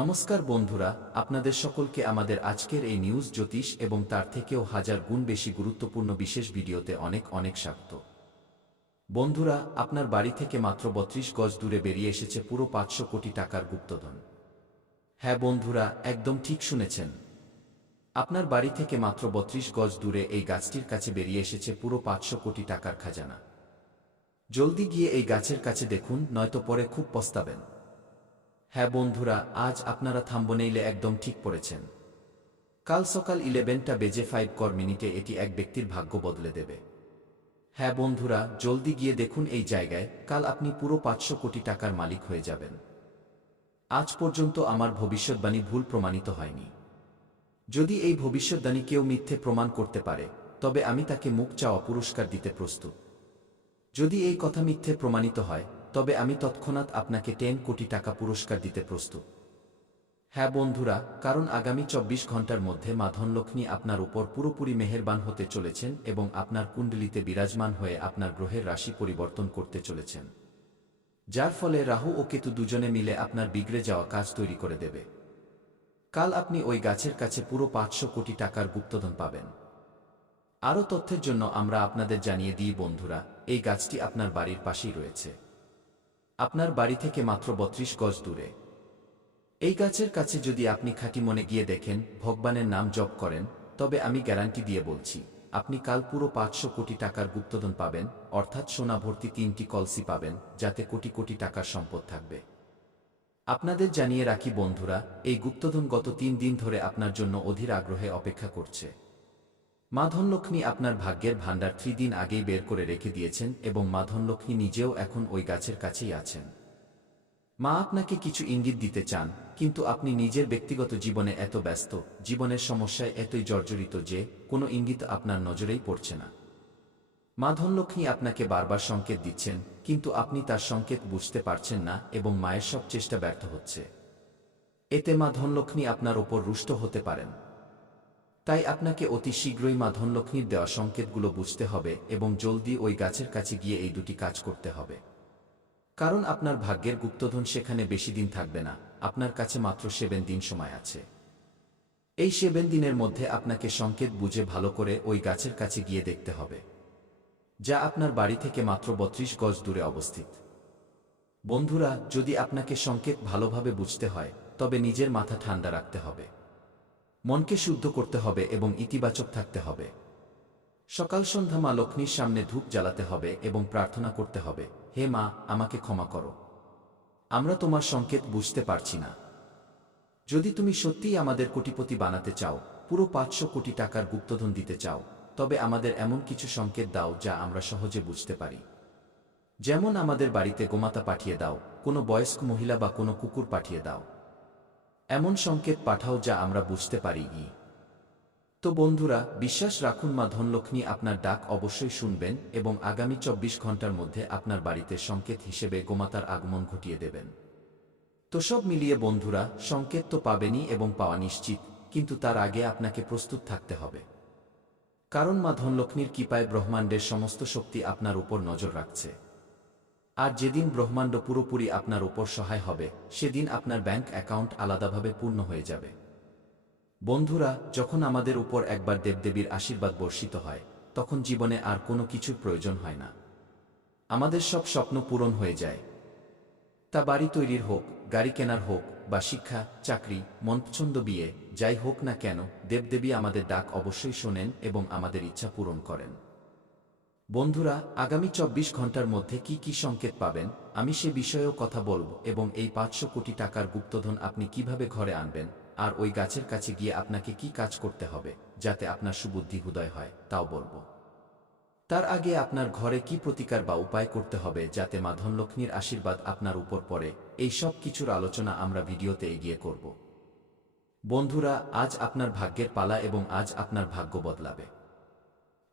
নমস্কার বন্ধুরা, আপনাদের সকলকে আমাদের আজকের এই নিউজ জ্যোতিষ এবং তার থেকেও হাজার গুণ বেশি গুরুত্বপূর্ণ বিশেষ ভিডিওতে অনেক অনেক স্বাগত। বন্ধুরা, আপনার বাড়ি থেকে মাত্র ৩২ গজ দূরে বেরিয়ে এসেছে পুরো ৫০০ কোটি টাকার গুপ্তধন। হ্যাঁ বন্ধুরা, একদম ঠিক শুনেছেন। আপনার বাড়ি থেকে মাত্র ৩২ গজ দূরে এই গাছটির কাছে বেরিয়ে এসেছে পুরো ৫০০ কোটি টাকার খাজানা। জলদি গিয়ে এই গাছের কাছে দেখুন, নয়তো পরে খুব পস্তাবেন। হ্যাঁ বন্ধুরা, আজ আপনারা থাম্বনেইলে একদম ঠিক পড়েছেন। কাল সকাল 11টা বেজে 5 এটি এক ব্যক্তির ভাগ্য বদলে দেবে। হ্যাঁ বন্ধুরা, জলদি গিয়ে দেখুন এই জায়গায়, কাল আপনি পুরো ৫০০ কোটি টাকার মালিক হয়ে যাবেন। আজ পর্যন্ত আমার ভবিষ্যৎবাণী ভুল প্রমাণিত হয়নি। যদি এই ভবিষ্যৎবাণী কেউ মিথ্যে প্রমাণ করতে পারে, তবে আমি তাকে মুখ চাওয়া পুরস্কার দিতে প্রস্তুত। যদি এই কথা মিথ্যে প্রমাণিত হয়, তবে আমি তৎক্ষণাৎ আপনাকে 10 কোটি টাকা পুরস্কার দিতে প্রস্তুত। হ্যাঁ বন্ধুরা, কারণ আগামী ২৪ ঘন্টার মধ্যে মা ধনলক্ষ্মী আপনার উপর পুরোপুরি মেহেরবান হতে চলেছেন এবং আপনার কুণ্ডলিতে বিরাজমান হয়ে আপনার গ্রহের রাশি পরিবর্তন করতে চলেছেন, যার ফলে রাহু ও কেতু দুজনে মিলে আপনার বিগড়ে যাওয়া কাজ তৈরি করে দেবে। কাল আপনি ওই গাছের কাছে পুরো ৫০০ কোটি টাকার গুপ্তধন পাবেন। আরও তথ্যের জন্য আমরা আপনাদের জানিয়ে দিই বন্ধুরা, এই গাছটি আপনার বাড়ির পাশেই রয়েছে, আপনার বাড়ি থেকে মাত্র ৩২ গজ দূরে। এই গাছের কাছে যদি আপনি খাঁটি মনে গিয়ে দেখেন, ভগবানের নাম জপ করেন, তবে আমি গ্যারান্টি দিয়ে বলছি, আপনি কাল পুরো ৫০০ কোটি টাকার গুপ্তধন পাবেন, অর্থাৎ সোনা ভর্তি ৩টি কলসি পাবেন, যাতে কোটি কোটি টাকার সম্পদ থাকবে। আপনাদের জানিয়ে রাখি বন্ধুরা, এই গুপ্তধন গত ৩ দিন ধরে আপনার জন্য অধীর আগ্রহে অপেক্ষা করছে। মা ধনলক্ষ্মী আপনার ভাগ্যের ভাণ্ডার ৩ দিন আগেই বের করে রেখে দিয়েছেন এবং মা ধনলক্ষ্মী নিজেও এখন ওই গাছের কাছেই আছেন। মা আপনাকে কিছু ইঙ্গিত দিতে চান, কিন্তু আপনি নিজের ব্যক্তিগত জীবনে এত ব্যস্ত, জীবনের সমস্যায় এতই জর্জরিত যে কোনো ইঙ্গিত আপনার নজরেই পড়ছে না। মা ধনলক্ষ্মী আপনাকে বারবার সংকেত দিচ্ছেন, কিন্তু আপনি তার সংকেত বুঝতে পারছেন না এবং মায়ের সব চেষ্টা ব্যর্থ হচ্ছে। এতে মা ধনলক্ষ্মী আপনার ওপর রুষ্ট হতে পারেন। তাই আপনাকে অতি শীঘ্রই মা ধনলক্ষ্মীর দেওয়া সংকেতগুলো বুঝতে হবে এবং জলদি ওই গাছের কাছে গিয়ে এই দুটি কাজ করতে হবে। কারণ আপনার ভাগ্যের গুপ্তধন সেখানে বেশি দিন থাকবে না, আপনার কাছে মাত্র 7 দিন সময় আছে। এই 7 দিনের মধ্যে আপনাকে সংকেত বুঝে ভালো করে ওই গাছের কাছে গিয়ে দেখতে হবে, যা আপনার বাড়ি থেকে মাত্র ৩২ গজ দূরে অবস্থিত। বন্ধুরা, যদি আপনাকে সংকেত ভালোভাবে বুঝতে হয়, তবে নিজের মাথা ঠান্ডা রাখতে হবে, মনকে শুদ্ধ করতে হবে এবং ইতিবাচক থাকতে হবে। সকাল সন্ধ্যা মা লক্ষ্মীর সামনে ধূপ জ্বালাতে হবে এবং প্রার্থনা করতে হবে, হে মা, আমাকে ক্ষমা করো, আমরা তোমার সংকেত বুঝতে পারছি না। যদি তুমি সত্যিই আমাদের কোটিপতি বানাতে চাও, পুরো ৫০০ কোটি টাকার গুপ্তধন দিতে চাও, তবে আমাদের এমন কিছু সংকেত দাও যা আমরা সহজে বুঝতে পারি। যেমন আমাদের বাড়িতে গোমাতা পাঠিয়ে দাও, কোনো বয়স্ক মহিলা বা কোনো কুকুর পাঠিয়ে দাও। এমন সংকেত পাঠাও যা আমরা বুঝতে পারি। তো বন্ধুরা, বিশ্বাস রাখুন, মা ধনলক্ষ্মী আপনার ডাক অবশ্যই শুনবেন এবং আগামী ২৪ ঘন্টার মধ্যে আপনার বাড়িতে সংকেত হিসেবে গোমাতার আগমন ঘটিয়ে দেবেন। তো সব মিলিয়ে বন্ধুরা, সংকেত তো পাবেনই এবং পাওয়া নিশ্চিত, কিন্তু তার আগে আপনাকে প্রস্তুত থাকতে হবে। কারণ মা ধনলক্ষ্মীর কৃপায় ব্রহ্মাণ্ডের সমস্ত শক্তি আপনার উপর নজর রাখছে। আর যেদিন ব্রহ্মাণ্ড পুরোপুরি আপনার উপর সহায় হবে, সেদিন আপনার ব্যাংক অ্যাকাউন্ট আলাদাভাবে পূর্ণ হয়ে যাবে। বন্ধুরা, যখন আমাদের উপর একবার দেবদেবীর আশীর্বাদ বর্ষিত হয়, তখন জীবনে আর কোনো কিছুর প্রয়োজন হয় না। আমাদের সব স্বপ্ন পূরণ হয়ে যায়। তা বাড়ি তৈরির হোক, গাড়ি কেনার হোক, বা শিক্ষা, চাকরি, মনপছন্দ বিয়ে, যাই হোক না কেন, দেবদেবী আমাদের ডাক অবশ্যই শোনেন এবং আমাদের ইচ্ছা পূরণ করেন। বন্ধুরা, আগামী ২৪ ঘন্টার মধ্যে কি কি সংকেত পাবেন, আমি সে বিষয়েও কথা বলবো এবং এই ৫০০ কোটি টাকার গুপ্তধন আপনি কিভাবে ঘরে আনবেন, আর ওই গাছের কাছে গিয়ে আপনাকে কি কাজ করতে হবে যাতে আপনার সুবুদ্ধি উদয় হয়, তাও বলবো। তার আগে আপনার ঘরে কি প্রতিকার বা উপায় করতে হবে যাতে মা ধনলক্ষ্মীর আশীর্বাদ আপনার উপর পড়ে, এই সব কিছুর আলোচনা আমরা ভিডিওতে এগিয়ে করব। বন্ধুরা, আজ আপনার ভাগ্যের পালা এবং আজ আপনার ভাগ্য বদলাবে।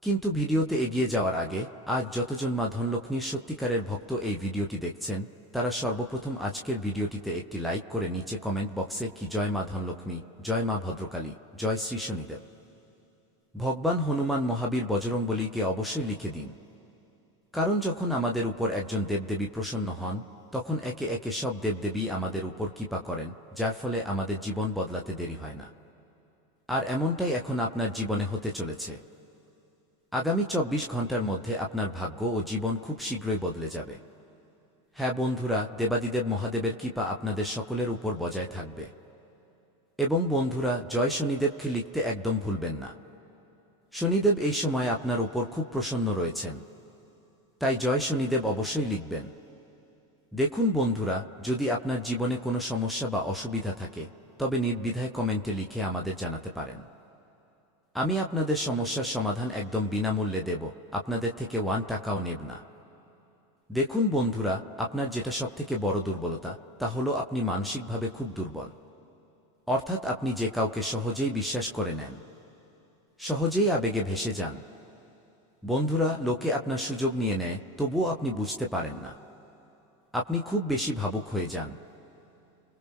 কিন্তু ভিডিওতে এগিয়ে যাওয়ার আগে, আজ যতজন মা ধনলক্ষ্মীর সত্যিকারের ভক্ত এই ভিডিওটি দেখছেন, তারা সর্বপ্রথম আজকের ভিডিওটিতে একটি লাইক করে নিচে কমেন্ট বক্সে কি জয় মা ধনলক্ষ্মী, জয় মা ভদ্রকালী, জয় শ্রী শনিদেব, ভগবান হনুমান, মহাবীর, বজরংবলীকে অবশ্যই লিখে দিন। কারণ যখন আমাদের উপর একজন দেবদেবী প্রসন্ন হন, তখন একে একে সব দেবদেবী আমাদের উপর কৃপা করেন, যার ফলে আমাদের জীবন বদলাতে দেরি হয় না। আর এমনটাই এখন আপনার জীবনে হতে চলেছে। আগামী ২৪ ঘন্টার মধ্যে আপনার ভাগ্য ও জীবন খুব শীঘ্রই বদলে যাবে। হ্যাঁ বন্ধুরা, দেবাদিদেব মহাদেবের কৃপা আপনাদের সকলের উপর বজায় থাকবে। এবং বন্ধুরা, জয় শনিদেবকে লিখতে একদম ভুলবেন না। শনিদেব এই সময় আপনার উপর খুব প্রসন্ন রয়েছেন, তাই জয় শনিদেব অবশ্যই লিখবেন। দেখুন বন্ধুরা, যদি আপনার জীবনে কোনো সমস্যা বা অসুবিধা থাকে তবে নির্দ্বিধায় কমেন্টে লিখে আমাদের জানাতে পারেন। আমি আপনাদের সমস্যার সমাধান একদম বিনামূল্যে দেব, আপনাদের থেকে 1 টাকাও নেব না। দেখুন বন্ধুরা, আপনার যেটা সবথেকে বড় দুর্বলতা তা হলো আপনি মানসিকভাবে খুব দুর্বল। অর্থাৎ আপনি যে কাউকে সহজেই বিশ্বাস করে নেন, সহজেই আবেগে ভেসে যান। বন্ধুরা, লোকে আপনার সুযোগ নিয়ে নেয়, তবুও আপনি বুঝতে পারেন না। আপনি খুব বেশি ভাবুক হয়ে যান।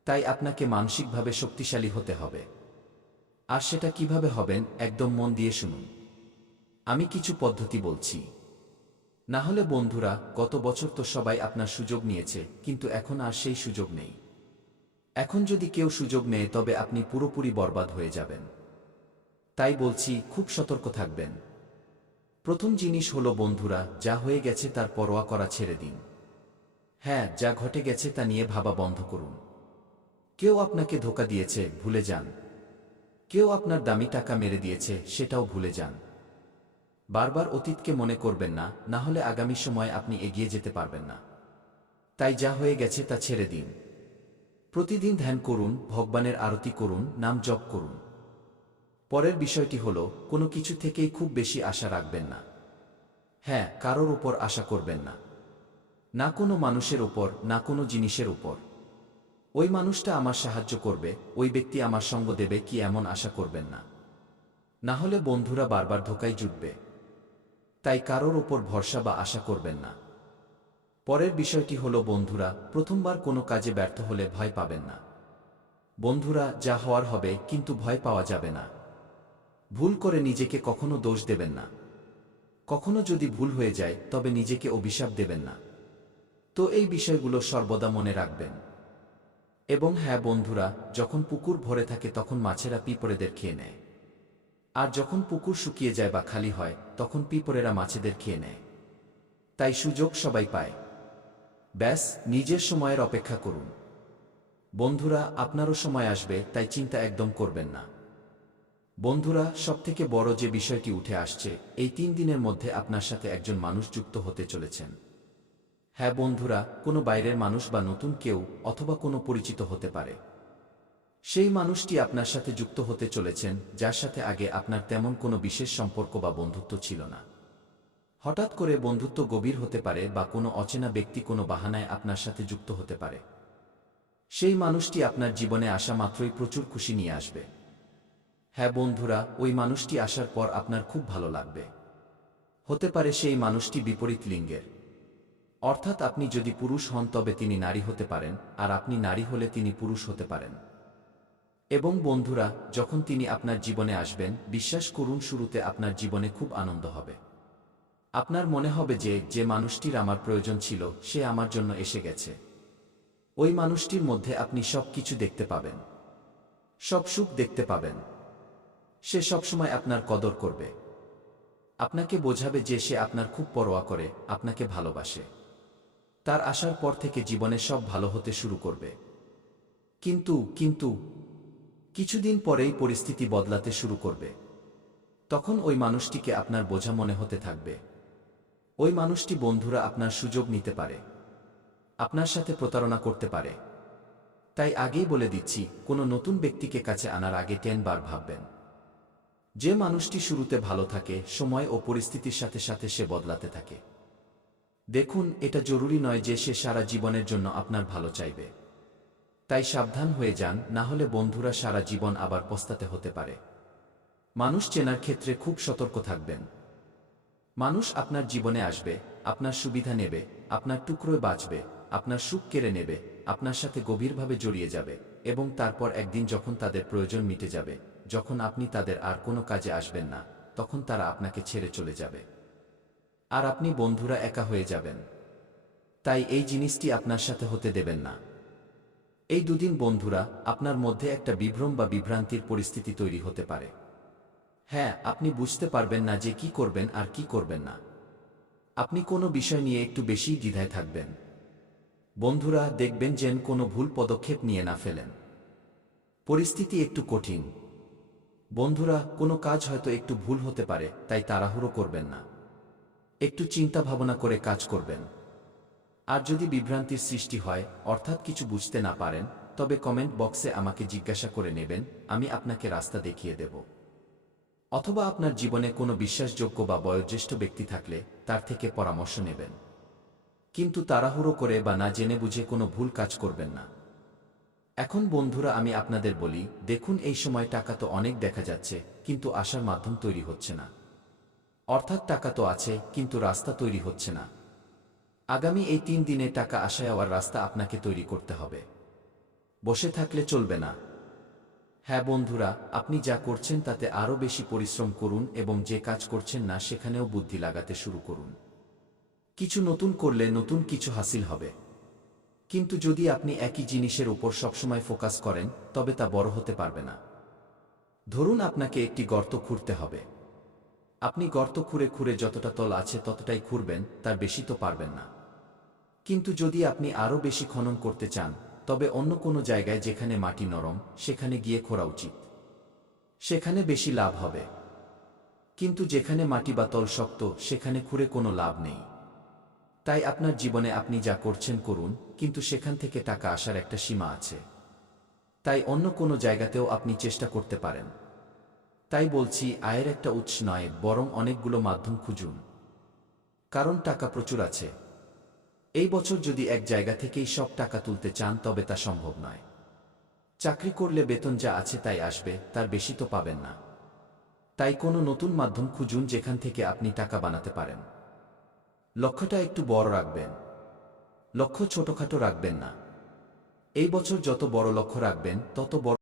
তাই আপনাকে মানসিকভাবে শক্তিশালী হতে হবে। আর সেটা কিভাবে হবেন, একদম মন দিয়ে শুনুন। আমি কিছু পদ্ধতি বলছি। না হলে বন্ধুরা, গত বছর তো সবাই আপনার সুযোগ নিয়েছে, কিন্তু এখন আর সেই সুযোগ নেই। এখন যদি কেউ সুযোগ নেয় তবে আপনি পুরোপুরি বরবাদ হয়ে যাবেন। তাই বলছি, খুব সতর্ক থাকবেন। প্রথম জিনিস হলো বন্ধুরা, যা হয়ে গেছে তার পরোয়া করা ছেড়ে দিন। হ্যাঁ, যা ঘটে গেছে তা নিয়ে ভাবা বন্ধ করুন। কেউ আপনাকে ধোঁকা দিয়েছে, ভুলে যান। কেউ আপনার দামি টাকা মেরে দিয়েছে, সেটাও ভুলে যান। বারবার অতীতকে মনে করবেন না, না হলে আগামী সময়ে আপনি এগিয়ে যেতে পারবেন না। তাই যা হয়ে গেছে তা ছেড়ে দিন। প্রতিদিন ধ্যান করুন, ভগবানের আরতি করুন, নাম জপ করুন। পরের বিষয়টি হলো, কোনো কিছু থেকেই খুব বেশি আশা রাখবেন না। হ্যাঁ, কারোর উপর আশা করবেন না। না কোনো মানুষের উপর, না কোনো জিনিসের উপর। ওই মানুষটা আমার সাহায্য করবে, ওই ব্যক্তি আমার সঙ্গ দেবে, কি এমন আশা করবেন না। না হলে বন্ধুরা বারবার ধোঁকায় জুটবে। তাই কারোর ওপর ভরসা বা আশা করবেন না। পরের বিষয়টি হলো বন্ধুরা, প্রথমবার কোনো কাজে ব্যর্থ হলে ভয় পাবেন না। বন্ধুরা, যা হওয়ার হবে, কিন্তু ভয় পাওয়া যাবে না। ভুল করে নিজেকে কখনো দোষ দেবেন না। কখনো যদি ভুল হয়ে যায় তবে নিজেকে অভিশাপ দেবেন না। তো এই বিষয়গুলো সর্বদা মনে রাখবেন। এবং হ্যাঁ বন্ধুরা, যখন পুকুর ভরে থাকে তখন মাছেরা পিঁপড়েদের খেয়ে নেয়। আর যখন পুকুর শুকিয়ে যায় বা খালি হয় তখন পিঁপড়েরা মাছেদের খেয়ে নেয়। তাই সুযোগ সবাই পায়। ব্যাস, নিজের সময়ের অপেক্ষা করুন। বন্ধুরা, আপনারও সময় আসবে, তাই চিন্তা একদম করবেন না। বন্ধুরা, সবথেকে বড় যে বিষয়টি উঠে আসছে, এই 3 দিনের মধ্যে আপনার সাথে একজন মানুষ যুক্ত হতে চলেছেন। হ্যাঁ বন্ধুরা, কোনো বাইরের মানুষ বা নতুন কেউ, অথবা কোনো পরিচিত হতে পারে। সেই মানুষটি আপনার সাথে যুক্ত হতে চলেছেন, যার সাথে আগে আপনার তেমন কোনো বিশেষ সম্পর্ক বা বন্ধুত্ব ছিল না। হঠাৎ করে বন্ধুত্ব গভীর হতে পারে বা কোনো অচেনা ব্যক্তি কোনো বাহানায় আপনার সাথে যুক্ত হতে পারে। সেই মানুষটি আপনার জীবনে আসা মাত্রই প্রচুর খুশি নিয়ে আসবে। হ্যাঁ বন্ধুরা, ওই মানুষটি আসার পর আপনার খুব ভালো লাগবে। হতে পারে সেই মানুষটি বিপরীত লিঙ্গের। অর্থাৎ আপনি যদি পুরুষ হন তবে তিনি নারী হতে পারেন, আর আপনি নারী হলে তিনি পুরুষ হতে পারেন। এবং বন্ধুরা, যখন তিনি আপনার জীবনে আসবেন, বিশ্বাস করুন শুরুতে আপনার জীবনে খুব আনন্দ হবে। আপনার মনে হবে যে, যে মানুষটির আমার প্রয়োজন ছিল সে আমার জন্য এসে গেছে। ওই মানুষটির মধ্যে আপনি সব কিছু দেখতে পাবেন, সব সুখ দেখতে পাবেন। সে সবসময় আপনার কদর করবে। আপনাকে বোঝাবে যে সে আপনার খুব পরোয়া করে, আপনাকে ভালোবাসে। তার আসার পর থেকে জীবনে সব ভালো হতে শুরু করবে। কিন্তু কিছুদিন পরেই পরিস্থিতি বদলাতে শুরু করবে। তখন ওই মানুষটিকে আপনার বোঝা মনে হতে থাকবে। ওই মানুষটি বন্ধুরা আপনার সুযোগ নিতে পারে, আপনার সাথে প্রতারণা করতে পারে। তাই আগেই বলে দিচ্ছি, কোনো নতুন ব্যক্তিকে কাছে আনার আগে 10 বার ভাববেন। যে মানুষটি শুরুতে ভালো থাকে, সময় ও পরিস্থিতির সাথে সাথে সে বদলাতে থাকে। দেখুন, এটা জরুরি নয় যে সে সারা জীবনের জন্য আপনার ভালো চাইবে। তাই সাবধান হয়ে যান, না হলে বন্ধুরা সারা জীবন আবার পস্তাতে হতে পারে। মানুষ চেনার ক্ষেত্রে খুব সতর্ক থাকবেন। মানুষ আপনার জীবনে আসবে, আপনার সুবিধা নেবে, আপনার টুকরোয় বাঁচবে, আপনার সুখ কেড়ে নেবে, আপনার সাথে গভীরভাবে জড়িয়ে যাবে, এবং তারপর একদিন যখন তাদের প্রয়োজন মিটে যাবে, যখন আপনি তাদের আর কোনো কাজে আসবেন না, তখন তারা আপনাকে ছেড়ে চলে যাবে। আর আপনি বন্ধুরা একা হয়ে যাবেন। তাই এই জিনিসটি আপনার সাথে হতে দেবেন না। এই দুদিন বন্ধুরা আপনার মধ্যে একটা বিভ্রম বা বিভ্রান্তির পরিস্থিতি তৈরি হতে পারে। হ্যাঁ, আপনি বুঝতে পারবেন না যে কি করবেন আর কি করবেন না। আপনি কোনো বিষয় নিয়ে একটু বেশি দ্বিধায় থাকবেন। বন্ধুরা দেখবেন যেন কোনো ভুল পদক্ষেপ নিয়ে না ফেলেন। পরিস্থিতি একটু কঠিন। বন্ধুরা কোনো কাজ হয়তো একটু ভুল হতে পারে, তাই তাড়াহুড়ো করবেন না। একটু চিন্তা ভাবনা করে কাজ করবেন। আর যদি বিভ্রান্তির সৃষ্টি হয়, অর্থাৎ কিছু বুঝতে না পারেন, তবে কমেন্ট বক্সে আমাকে জিজ্ঞাসা করে নেবেন, আমি আপনাকে রাস্তা দেখিয়ে দেব। অথবা আপনার জীবনে কোনো বিশ্বাসযোগ্য বা বয়োজ্যেষ্ঠ ব্যক্তি থাকলে তার থেকে পরামর্শ নেবেন। কিন্তু তাড়াহুড়ো করে বা না জেনে বুঝে কোনো ভুল কাজ করবেন না। এখন বন্ধুরা আমি আপনাদের বলি, দেখুন এই সময় টাকা তো অনেক দেখা যাচ্ছে, কিন্তু আসার মাধ্যম তৈরি হচ্ছে না। অর্থাৎ টাকা তো আছে, কিন্তু রাস্তা তৈরি হচ্ছে না। আগামী এই 3 দিনে টাকা আসা যাওয়ার রাস্তা আপনাকে তৈরি করতে হবে। বসে থাকলে চলবে না। হ্যাঁ বন্ধুরা, আপনি যা করছেন তাতে আরও বেশি পরিশ্রম করুন এবং যে কাজ করছেন না সেখানেও বুদ্ধি লাগাতে শুরু করুন। কিছু নতুন করলে নতুন কিছু হাসিল হবে। কিন্তু যদি আপনি একই জিনিসের উপর সবসময় ফোকাস করেন, তবে তা বড় হতে পারবে না। ধরুন আপনাকে একটি গর্ত খুঁড়তে হবে। আপনি গর্ত খুঁড়ে খুঁড়ে যতটা তল আছে ততটাই খুঁড়বেন, তার বেশি তো পারবেন না। কিন্তু যদি আপনি আরও বেশি খনন করতে চান, তবে অন্য কোনো জায়গায় যেখানে মাটি নরম সেখানে গিয়ে খোঁড়া উচিত। সেখানে বেশি লাভ হবে। কিন্তু যেখানে মাটি বা তল শক্ত সেখানে খুঁড়ে কোনো লাভ নেই। তাই আপনার জীবনে আপনি যা করছেন করুন, কিন্তু সেখান থেকে টাকা আসার একটা সীমা আছে। তাই অন্য কোনো জায়গাতেও আপনি চেষ্টা করতে পারেন। তাই বলছি, আয়ের একটা উৎস নয়, বরং অনেকগুলো মাধ্যম খুঁজুন। কারণ টাকা প্রচুর আছে। এই বছর যদি এক জায়গা থেকেই সব টাকা তুলতে চান তবে তা সম্ভব নয়। চাকরি করলে বেতন যা আছে তাই আসবে, তার বেশি তো পাবেন না। তাই কোনো নতুন মাধ্যম খুঁজুন যেখান থেকে আপনি টাকা বানাতে পারেন। লক্ষ্যটা একটু বড় রাখবেন। লক্ষ্য ছোটখাটো রাখবেন না। এই বছর যত বড় লক্ষ্য রাখবেন তত বড়